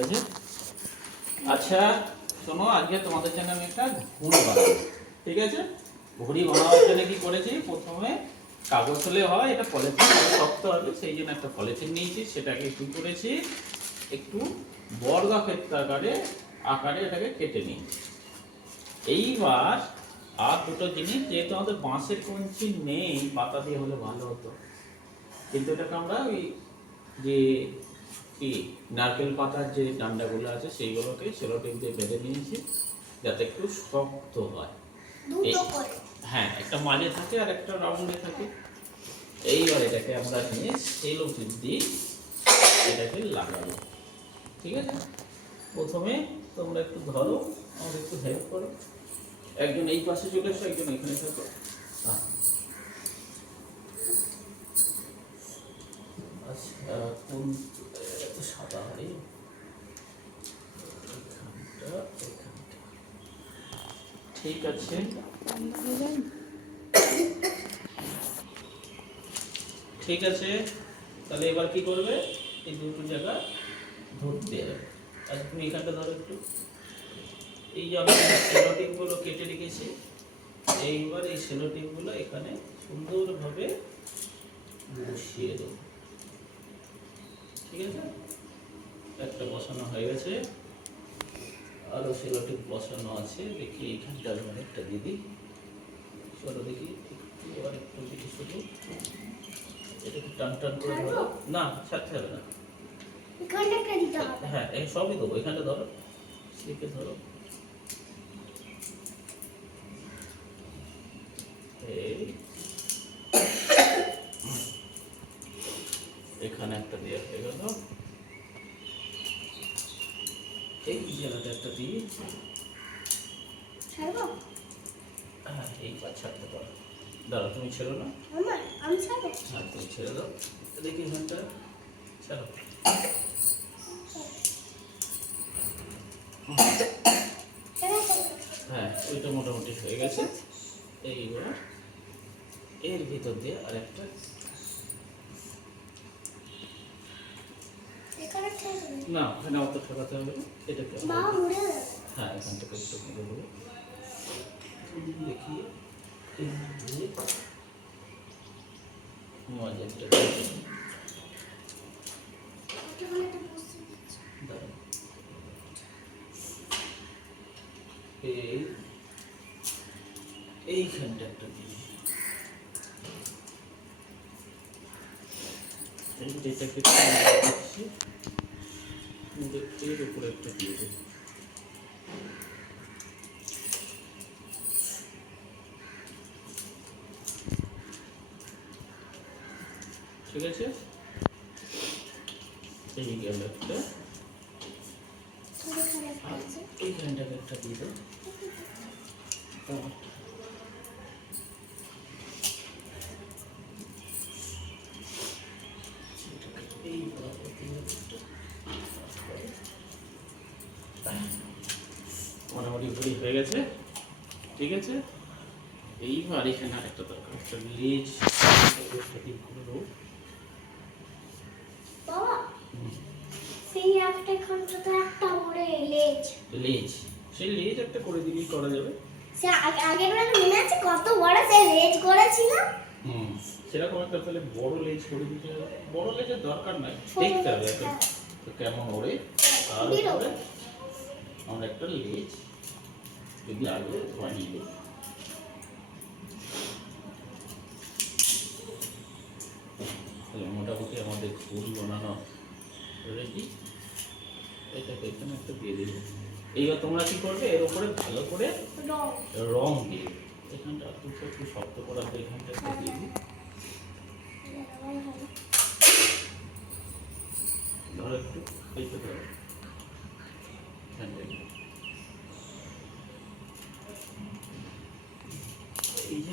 আছে। আচ্ছা শোনো, আজকে তোমাদের জন্য আমি একটা ঘুড়ি বানাবো, ঠিক আছে? ঘুড়ি বানানোর জন্য কি করেছি, প্রথমে কাগজ হলে হয়, এটা পলিথিন শক্ত হবে, সেই জন্য একটা পলিথিন নিয়েছি, সেটাকে কি করেছি, একটু বর্গাক্ষেত্র আকারে এটাকে কেটে নিয়েছি। এইবার আর দুটো জিনিস, যেহেতু আমাদের বাঁশের কঞ্চি নেই, পাতা দিয়ে হলে ভালো হতো, কিন্তু এটাকে আমরা ওই যে কি নারকেল পাতার যে ডান্ডাগুলো আছে সেইগুলোকে সেলোটেপ দিয়ে বেঁধে নিয়েছি, যাতে একটু শক্ত হয়। হ্যাঁ, একটা মাঝে থাকে আর একটা রাউন্ডে থাকে। এইবার এটাকে আমরা নিয়ে সেলোটেপ দিয়ে এটাকে লাগাবো, ঠিক আছে? প্রথমে তোমরা একটু ধরো, আমাদের একটু হেল্প করো, একজন এই পাশে চলে এসো, একজন এখানে থাকো। আচ্ছা, কোন এত সাদা হয়, ঠিক আছে। ঠিক আছে, তাহলে এবার কি করবে, এই দুটো জায়গা ধরতে হবে। আচ্ছা তুমি এখানটা ধরো একটু, এই যে আমি সেলোটেপগুলো কেটে রেখেছি, এইবার এই সেলোটেপগুলো এখানে সুন্দরভাবে বসিয়ে দেবো, ঠিক আছে? একটা বসানো হয়ে গেছে, আরও সেলোটেপ বসানো আছে, দেখি এইখানটা একটা দিদি চলো দেখি, এবার একটু দেখি, শুধু এটাকে টান টান করে ধরো, না ছাড়তে হবে না, হ্যাঁ এই সবই দেবো, এখানটা ধরো, স্লিপে ধরো, এখানে একটা দেওয়া হয়ে গেল, এই জায়গাটা একটা দিয়ে, হ্যাঁ এই পা ছাড়তে পারো, দাঁড়া তুমি ছেড়ো না, হ্যাঁ তুমি ছেড়ে দাও, দেখি এখানটা ছাড়ো, হ্যাঁ ওইটা মোটামুটি হয়ে গেছে। এইবার এর ভিতর দিয়ে আরেকটা, না ওখানে অত ঠকাতে হবে না, এটাকে হ্যাঁ এখান থেকে একটু মেরে দেবো, দেখি এইখানটা একটা দিয়ে, যেটাকে এর উপরে একটা দিয়ে দেবো, ঠিক আছে? এই গেল একটা, এইখানটাকে একটা দিয়ে দেবো, মোটামুটি ঘুরি হয়ে গেছে, ঠিক আছে? এইবার এখানে আরেকটা দরকার, একটা লেজ করে দেবো, লেজ, সেই লেজ একটা করে দিলেই করা যাবে, সেরকম একটা তাহলে বড় লেজ করে দিতে হবে, বড় লেজের দরকার নাই, দেখতে হবে এখন কেমন ওড়ে, তার উপরে আমরা একটা লেজ যদি আগে বানিয়ে দেবো, তাহলে মোটামুটি আমাদের ফুল বানানো রেডি। এটাকে এখানে একটা দিয়ে দেবো। এইবার তোমরা কি করবে, এর উপরে ভালো করে রং দিয়ে, এখানটা একটু শক্ত করার পর এখানটা একটা দিয়ে দিই, ধরো একটু এইটা ধরো, এই যে